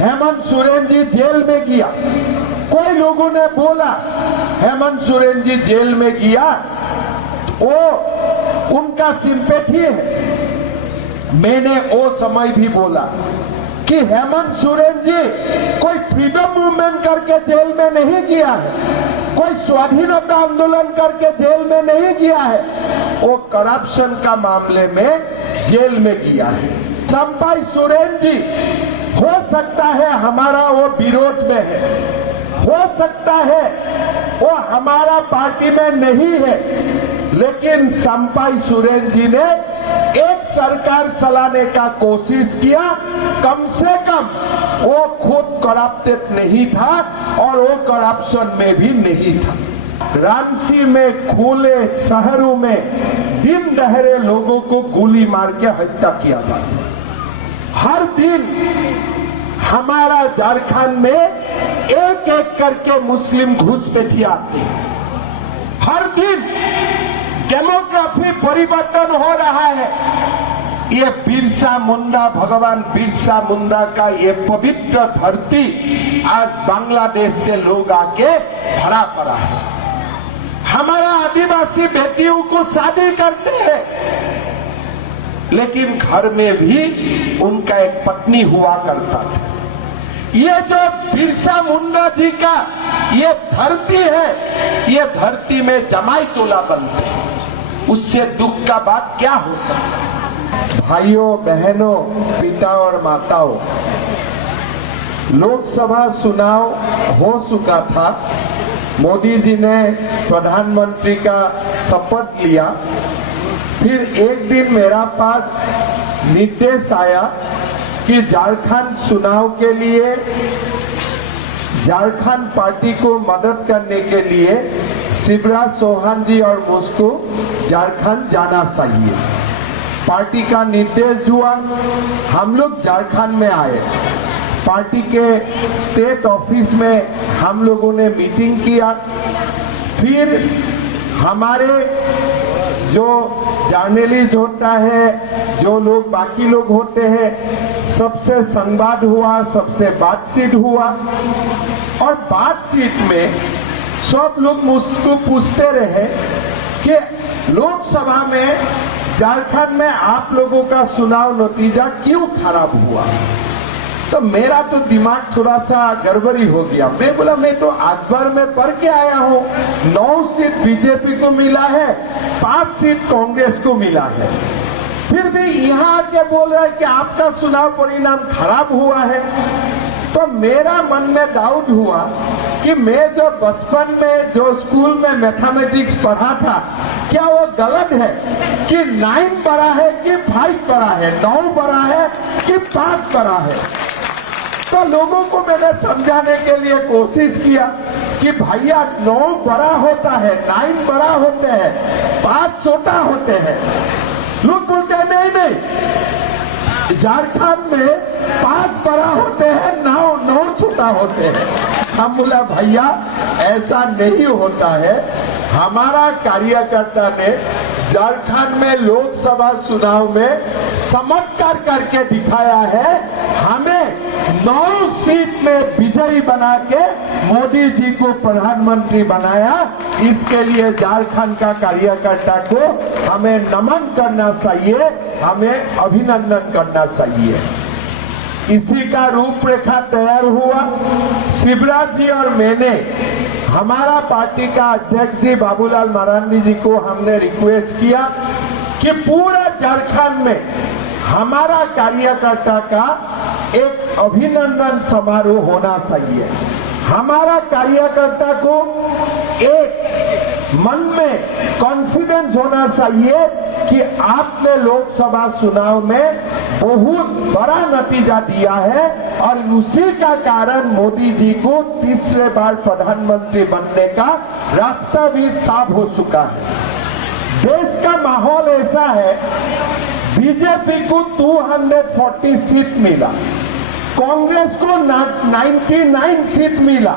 Hemant Soren ji jail में गया। कोई लोगों ने बोला हेमंत सोरेन जी जेल में गया, वो उनका सिंपैथी है। मैंने वो समय भी बोला कि हेमंत सोरेन जी कोई फ्रीडम मूवमेंट करके जेल में नहीं गया है, कोई स्वाधीनता आंदोलन करके जेल में नहीं गया है, वो करप्शन का मामले में जेल में गया है। चंपाई सोरेन जी हो सकता है हमारा वो विरोध में है, हो सकता है वो हमारा पार्टी में नहीं है, लेकिन चंपाई सोरेन जी ने एक सरकार चलाने का कोशिश किया। कम से कम वो खुद करप्टेड नहीं था और वो करप्शन में भी नहीं था। रांची में खुले शहरों में दिन दहाड़े लोगों को गोली मार के हत्या किया था। हर दिन हमारा झारखंड में एक एक करके मुस्लिम घुसपैठिया आते हैं। हर दिन डेमोग्राफी परिवर्तन हो रहा है। ये बिरसा मुंडा, भगवान बिरसा मुंडा का ये पवित्र धरती आज बांग्लादेश से लोग आके भरा पड़ा है। हमारा आदिवासी बेटियों को शादी करते हैं, लेकिन घर में भी उनका एक पत्नी हुआ करता था। ये जो बिरसा मुंडा जी का ये धरती है, ये धरती में जमाई तोला बनते हैं, उससे दुख का बात क्या हो सकता है। भाइयों बहनों, पिता और माताओं, लोकसभा चुनाव हो चुका था। मोदी जी ने प्रधानमंत्री का शपथ लिया। फिर एक दिन मेरा पास निर्देश आया कि झारखंड चुनाव के लिए झारखंड पार्टी को मदद करने के लिए शिवराज चौहान जी और मुझको झारखंड जाना चाहिए। पार्टी का निर्देश हुआ, हम लोग झारखंड में आए। पार्टी के स्टेट ऑफिस में हम लोगों ने मीटिंग किया। फिर हमारे जो जर्नलिस्ट होता है, जो लोग बाकी लोग होते हैं, सबसे संवाद हुआ, सबसे बातचीत हुआ। और बातचीत में सब लोग मुझको पूछते रहे कि लोकसभा में झारखंड में आप लोगों का चुनाव नतीजा क्यों खराब हुआ। तो मेरा तो दिमाग थोड़ा सा गड़बड़ी हो गया। मैं बोला मैं तो अखबार में पढ़ के आया हूँ, 9 सीट बीजेपी को मिला है, 5 सीट कांग्रेस को मिला है। फिर भी यहाँ आके बोल रहा है कि आपका चुनाव परिणाम खराब हुआ है। तो मेरा मन में डाउट हुआ कि मैं जो बचपन में जो स्कूल में मैथमेटिक्स पढ़ा था, क्या वो गलत है कि 9 बड़ा है कि 5 बड़ा है, 9 बड़ा है कि 5 बड़ा है। तो लोगों को मैंने समझाने के लिए कोशिश किया कि भैया 9 बड़ा होता है, 9 बड़ा होते हैं, 5 छोटा होते हैं। लोग बोलते हैं नहीं, झारखंड में 5 बड़ा होते हैं, 9 छोटा होते हैं। हम बोला भैया ऐसा नहीं होता है। हमारा कार्यकर्ता ने झारखंड में लोकसभा चुनाव में चमत्कार करके दिखाया है। हमें 9 सीट में विजयी बना के मोदी जी को प्रधानमंत्री बनाया। इसके लिए झारखंड का कार्यकर्ता को हमें नमन करना चाहिए, हमें अभिनंदन करना चाहिए। इसी का रूपरेखा तैयार हुआ। शिवराज जी और मैंने, हमारा पार्टी का अध्यक्ष जी बाबूलाल मरांडी जी को हमने रिक्वेस्ट किया कि पूरा झारखंड में हमारा कार्यकर्ता का एक अभिनंदन समारोह होना चाहिए। हमारा कार्यकर्ता को एक मन में कॉन्फिडेंस होना चाहिए कि आपने लोकसभा चुनाव में बहुत बड़ा नतीजा दिया है और उसी का कारण मोदी जी को तीसरे बार प्रधानमंत्री बनने का रास्ता भी साफ हो चुका है। देश का माहौल ऐसा है, बीजेपी को 240 सीट मिला, कांग्रेस को 99 सीट मिला,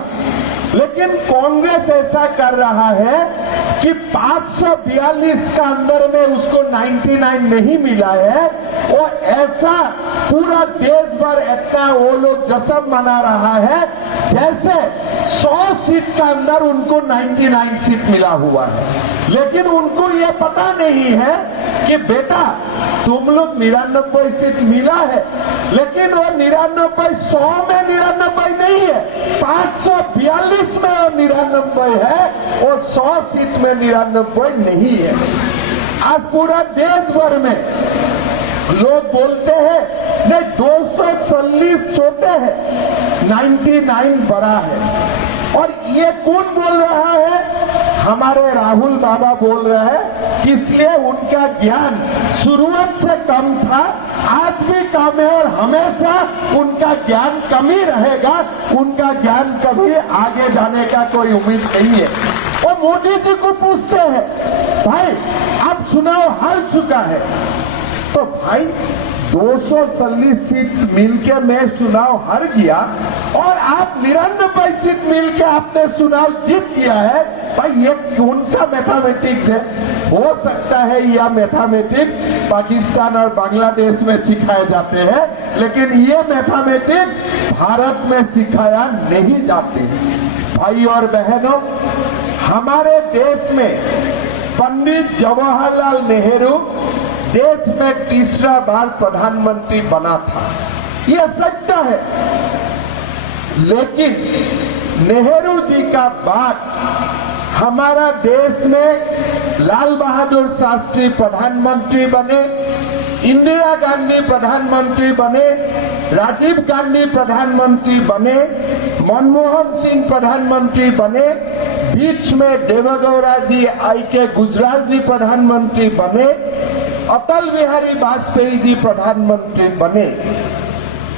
लेकिन कांग्रेस ऐसा कर रहा है कि 542 का अंदर में उसको 99 नहीं मिला है, वो ऐसा पूरा देश भर इतना वो लोग जश्न मना रहा है जैसे 100 सीट का अंदर उनको 99 सीट मिला हुआ है। लेकिन उनको ये पता नहीं है कि बेटा तुम लोग 99 सीट मिला है, लेकिन वो 99 100 में 99 नहीं है, 542 में वो 99 है, वो 100 सीट में 99 नहीं है। आज पूरा देश भर में लोग बोलते हैं नहीं 240 छोटे हैं, 99 बड़ा है। और ये कौन बोल रहा है? हमारे राहुल बाबा बोल रहे हैं, इसलिए उनका ज्ञान शुरुआत से कम था, आज भी कम है और हमेशा उनका ज्ञान कम ही रहेगा। उनका ज्ञान कभी आगे जाने का कोई उम्मीद नहीं है। वो मोदी जी को पूछते हैं भाई अब चुनाव हार चुका है, तो भाई 240 सीट मिलके मैं चुनाव हार गया और आप 99 सीट मिलके आपने चुनाव जीत गया है, भाई ये कौन सा मैथमेटिक्स है? हो सकता है यह मैथमेटिक्स पाकिस्तान और बांग्लादेश में सिखाए जाते हैं, लेकिन ये मैथमेटिक्स भारत में सिखाया नहीं जाते। भाई और बहनों, हमारे देश में पंडित जवाहरलाल नेहरू देश में तीसरा बार प्रधानमंत्री बना था, यह सत्य है। लेकिन नेहरू जी का बाद हमारा देश में लाल बहादुर शास्त्री प्रधानमंत्री बने, इंदिरा गांधी प्रधानमंत्री बने, राजीव गांधी प्रधानमंत्री बने, मनमोहन सिंह प्रधानमंत्री बने, बीच में देवेगौड़ा जी आई के गुजराल जी प्रधानमंत्री बने, अटल बिहारी वाजपेयी जी प्रधानमंत्री बने।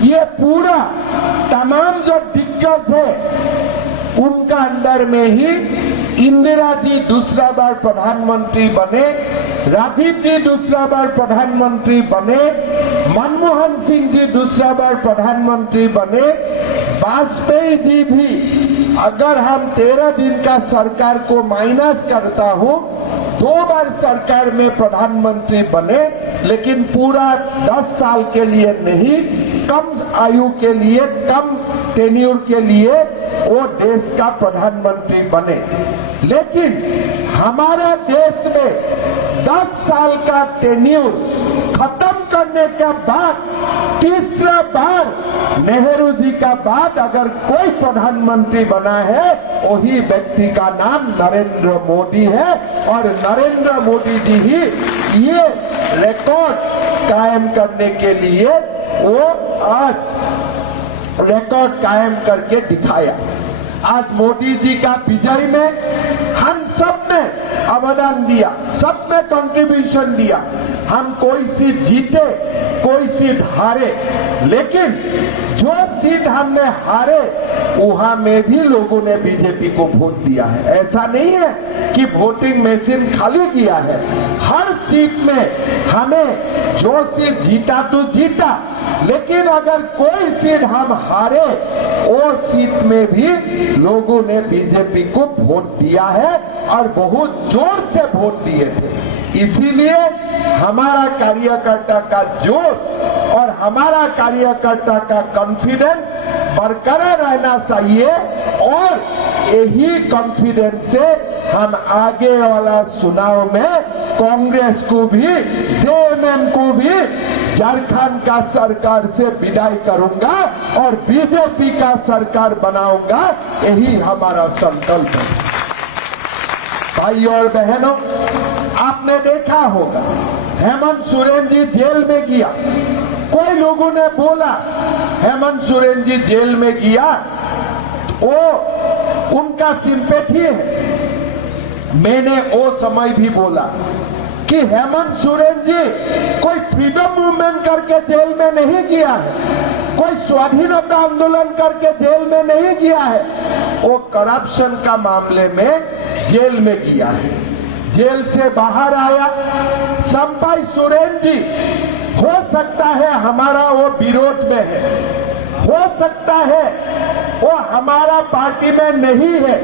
ये पूरा तमाम जो दिग्गज है उनका अंदर में ही इंदिरा जी दूसरा बार प्रधानमंत्री बने, राजीव जी दूसरा बार प्रधानमंत्री बने, मनमोहन सिंह जी दूसरा बार प्रधानमंत्री बने, वाजपेयी जी भी अगर हम 13 दिन का सरकार को माइनस करता हूं 2 बार सरकार में प्रधानमंत्री बने, लेकिन पूरा 10 साल के लिए नहीं, कम आयु के लिए, कम टेन्यूर के लिए वो देश का प्रधानमंत्री बने। लेकिन हमारा देश में 10 साल का टेन्यूर खत्म करने के बाद तीसरा बार नेहरू जी का बाद अगर कोई प्रधानमंत्री बना है, वही व्यक्ति का नाम नरेंद्र मोदी है और नरेंद्र मोदी जी ही ये रिकॉर्ड कायम करने के लिए वो आज रिकॉर्ड कायम करके दिखाया। आज मोदी जी का विजय में हम सब ने अवदान दिया, सब ने कंट्रीब्यूशन दिया। हम कोई सीट जीते, कोई सीट हारे, लेकिन जो सीट हमने हारे वहां में भी लोगों ने बीजेपी को वोट दिया है। ऐसा नहीं है कि वोटिंग मशीन खाली किया है, हर सीट में हमें जो सीट जीता तो जीता, लेकिन अगर कोई सीट हम हारे वो सीट में भी लोगों ने बीजेपी को वोट दिया है और बहुत जोर से वोट दिए थे। इसीलिए हमारा कार्यकर्ता का जोश और हमारा कार्यकर्ता का कॉन्फिडेंस बरकरार रहना चाहिए और यही कॉन्फिडेंस से हम आगे वाला चुनाव में कांग्रेस को भी, जेएमएम को भी झारखंड का सरकार से विदाई करूंगा और बीजेपी का सरकार बनाऊंगा, यही हमारा संकल्प है। भाई और बहनों, आपने देखा होगा हेमंत सोरेन जी जेल में गया, कोई लोगों ने बोला हेमंत सोरेन जी जेल में गया, वो उनका सिंपैथी है। मैंने वो समय भी बोला कि हेमंत सोरेन जी कोई फ्रीडम मूवमेंट करके जेल में नहीं गया है, कोई स्वाधीनता आंदोलन करके जेल में नहीं गया है, वो करप्शन का मामले में जेल में गया है। जेल से बाहर आया संपाई सोरेन जी, हो सकता है हमारा वो विरोध में है, हो सकता है वो हमारा पार्टी में नहीं है,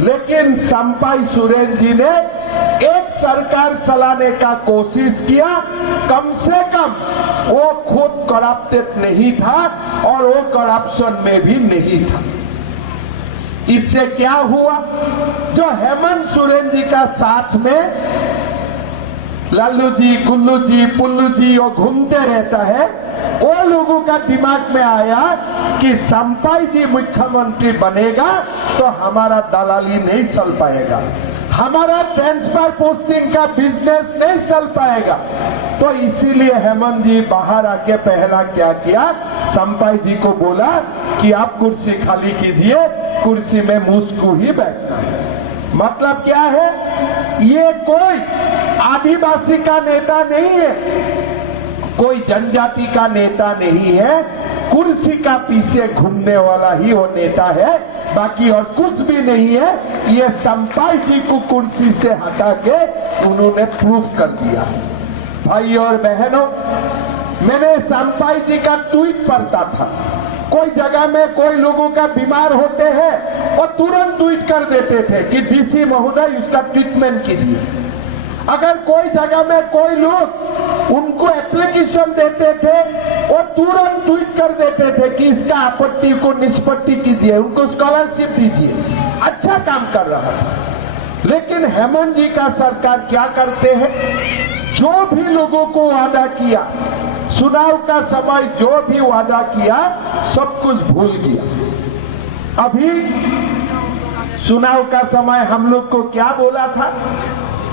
लेकिन संपाई सुरेन जी ने एक सरकार चलाने का कोशिश किया। कम से कम वो खुद करप्टेड नहीं था और वो करप्शन में भी नहीं था। इससे क्या हुआ, जो हेमंत सोरेन जी का साथ में लालू जी, गुल्लू जी, पुल्लू जी वो घूमते रहता है, वो लोगों का दिमाग में आया कि संपाई जी मुख्यमंत्री बनेगा तो हमारा दलाली नहीं चल पाएगा, हमारा ट्रांसफर पोस्टिंग का बिजनेस नहीं चल पाएगा। तो इसीलिए हेमंत जी बाहर आके पहला क्या किया, संपाई जी को बोला कि आप कुर्सी खाली कीजिए, कुर्सी में मुस्कू ही बैठना है। मतलब क्या है, ये कोई आदिवासी का नेता नहीं है, कोई जनजाति का नेता नहीं है, कुर्सी का पीछे घूमने वाला ही वो नेता है, बाकी और कुछ भी नहीं है। ये संपाई जी को कुर्सी से हटा के उन्होंने प्रूफ कर दिया। भाई और बहनों, मैंने संपाई जी का ट्वीट पढ़ता था, कोई जगह में कोई लोगों का बीमार होते हैं और तुरंत ट्वीट कर देते थे कि डीसी महोदय उसका ट्रीटमेंट कीजिए। अगर कोई जगह में कोई लोग उनको एप्लीकेशन देते थे और तुरंत ट्वीट कर देते थे कि इसका आपत्ति को निष्पत्ति कीजिए, उनको स्कॉलरशिप दीजिए। अच्छा काम कर रहा था। लेकिन हेमंत जी का सरकार क्या करते हैं, जो भी लोगों को वादा किया, चुनाव का समय जो भी वादा किया, सब कुछ भूल गया। अभी चुनाव का समय हम लोग को क्या बोला था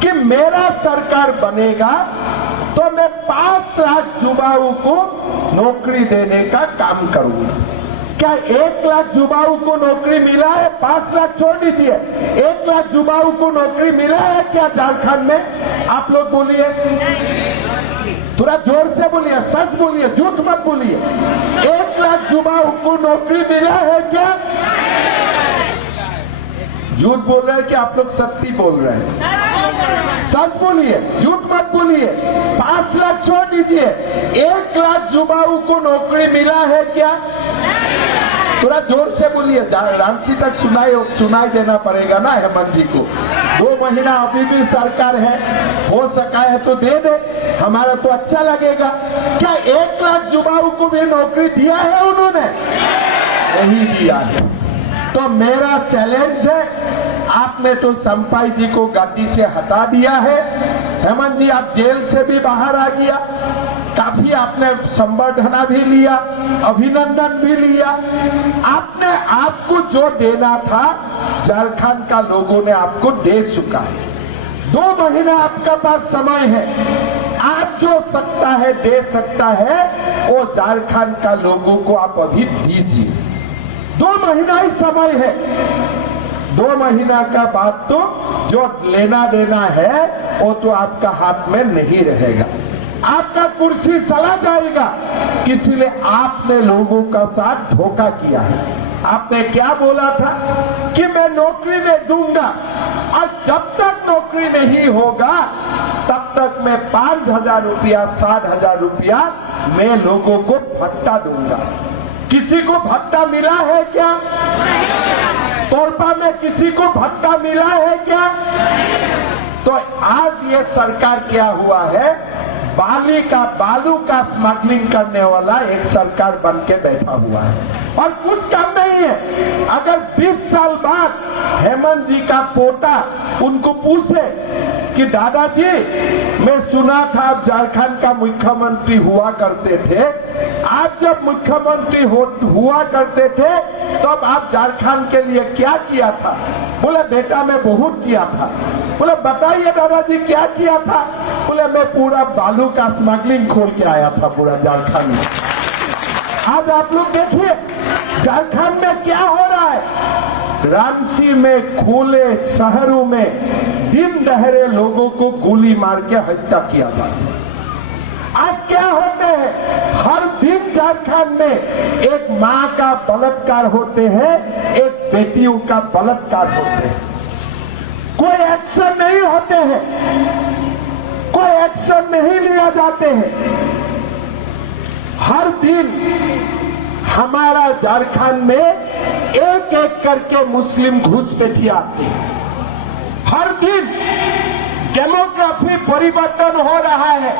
कि मेरा सरकार बनेगा तो मैं 5 लाख युवाओं को नौकरी देने का काम करूंगा। क्या 1 लाख युवाओं को नौकरी मिला है? 5 लाख छोड़ दीजिए, 1 लाख युवाओं को नौकरी मिला है क्या झारखंड में? आप लोग बोलिए, थोड़ा जोर से बोलिए, सच बोलिए, झूठ मत बोलिए। 1 लाख युवाओं को नौकरी मिला है क्या? झूठ बोल रहे हैं कि आप लोग सत्य बोल रहे हैं? सच बोलिए, झूठ मत बोलिए। 5 लाख छोड़ दीजिए, 1 लाख युवाओं को नौकरी मिला है क्या? थोड़ा जोर से बोलिए, रांची तक सुनाई देना पड़ेगा ना हेमंत जी को। 2 महीना अभी भी सरकार है, हो सका है तो दे दे, हमारा तो अच्छा लगेगा। क्या 1 लाख युवाओं को भी नौकरी दिया है उन्होंने? नहीं दिया है। तो मेरा चैलेंज है, आपने तो संपाई जी को गद्दी से हटा दिया है, हेमंत जी आप जेल से भी बाहर आ गया, काफी आपने संबर्धना भी लिया, अभिनंदन भी लिया। आपने आपको जो देना था झारखंड का लोगों ने आपको दे चुका है। 2 महीना आपका पास समय है, आप जो सकता है दे सकता है वो झारखंड का लोगों को आप अभी दीजिए। 2 महीना ही समय है, 2 महीना का बाद तो जो लेना देना है वो तो आपका हाथ में नहीं रहेगा, आपका कुर्सी चला जाएगा। इसीलिए आपने लोगों का साथ धोखा किया है। आपने क्या बोला था कि मैं नौकरी नहीं दूंगा, और जब तक नौकरी नहीं होगा तब तक मैं 5,000 रुपया, 60,000 रुपया मैं लोगों को भत्ता दूंगा। किसी को भत्ता मिला है क्या? तोरपा में किसी को भत्ता मिला है क्या? तो आज ये सरकार क्या हुआ है, बालू का स्मगलिंग करने वाला एक सरकार बन के बैठा हुआ है और कुछ काम नहीं है। अगर 20 साल बाद हेमंत जी का पोता उनको पूछे कि दादाजी मैं सुना था आप झारखंड का मुख्यमंत्री हुआ करते थे, आप जब मुख्यमंत्री हुआ करते थे तब आप झारखंड के लिए क्या किया था? बोले बेटा मैं बहुत किया था। बोले बताइए दादाजी क्या किया था? बोले मैं पूरा बालू का स्मगलिंग खोल के आया था पूरा झारखंड में। आज आप लोग देखिए झारखंड में क्या हो रहा है। रांची में खुले शहरों में दिन दहाड़े लोगों को गोली मार के हत्या किया था। आज क्या होते हैं, हर दिन झारखंड में एक मां का बलात्कार होते हैं, एक बेटियों का बलात्कार होते हैं, कोई एक्शन नहीं होते हैं, कोई एक्शन नहीं लिया जाते हैं। हमारा झारखंड में एक एक करके मुस्लिम घुसपैठी आते हैं। हर दिन डेमोग्राफी परिवर्तन हो रहा है।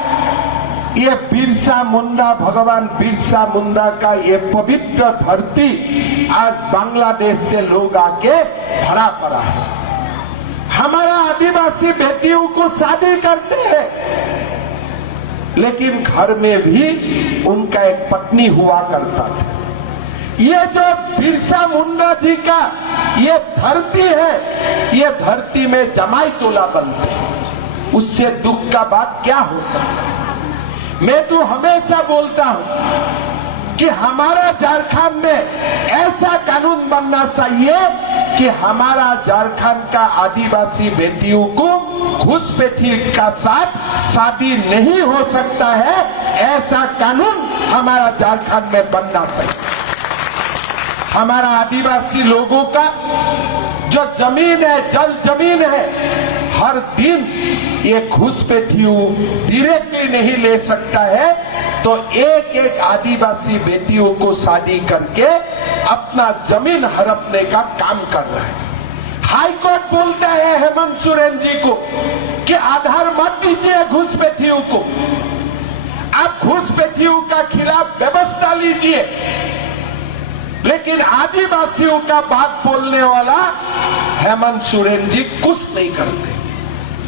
ये बिरसा मुंडा, भगवान बिरसा मुंडा का ये पवित्र धरती आज बांग्लादेश से लोग आके भरा पड़ा है। हमारा आदिवासी बेटियों को शादी करते हैं, लेकिन घर में भी उनका एक पत्नी हुआ करता था। ये जो बिरसा मुंडा जी का ये धरती है, ये धरती में जमाई तोला बनते हैं। उससे दुख का बात क्या हो सकता है? मैं तो हमेशा बोलता हूं कि हमारा झारखंड में ऐसा कानून बनना चाहिए कि हमारा झारखंड का आदिवासी बेटियों को घुसपैठी का साथ शादी नहीं हो सकता है। ऐसा कानून हमारा झारखंड में बनना चाहिए। हमारा आदिवासी लोगों का जो जमीन है, जल जमीन है, हर दिन ये घुसपैठियों डायरेक्टली नहीं ले सकता है, तो एक एक आदिवासी बेटियों को शादी करके अपना जमीन हड़पने का काम कर रहा है। हाई कोर्ट बोलता है हेमंत सोरेन जी को कि आधार मत दीजिए घुसपैठियों को, आप घुसपैठियों का खिलाफ व्यवस्था लीजिए। लेकिन आदिवासियों का बात बोलने वाला हेमंत सोरेन जी कुछ नहीं करते।